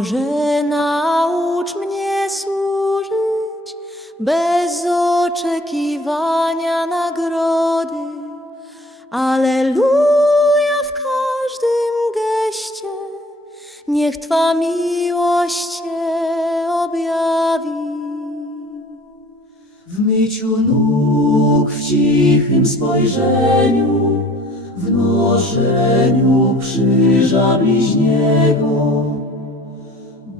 Boże, naucz mnie służyć bez oczekiwania nagrody. Aleluja w każdym geście, niech Twa miłość się objawi. W myciu nóg, w cichym spojrzeniu, w noszeniu krzyża bliźniego.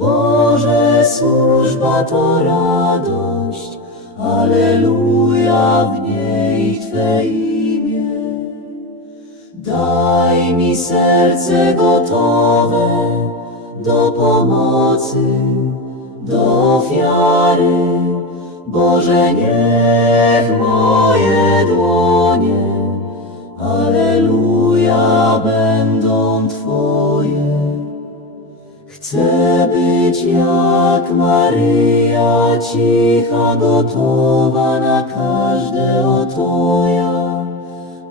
Boże, służba to radość, Aleluja, w niej Twe imię. Daj mi serce gotowe do pomocy, do ofiary. Boże, niech moje dłonie, Aleluja, będą Twoje. Chcę być jak Maryja, cicha, gotowa na każde oto ja.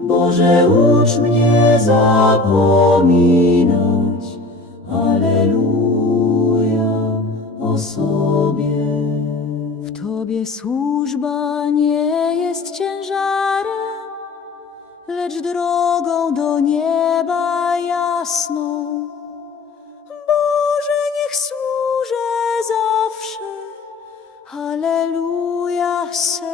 Boże, ucz mnie zapominać, Aleluja, o sobie. W Tobie służba nie jest ciężarem, lecz drogą do nieba jasną. cross.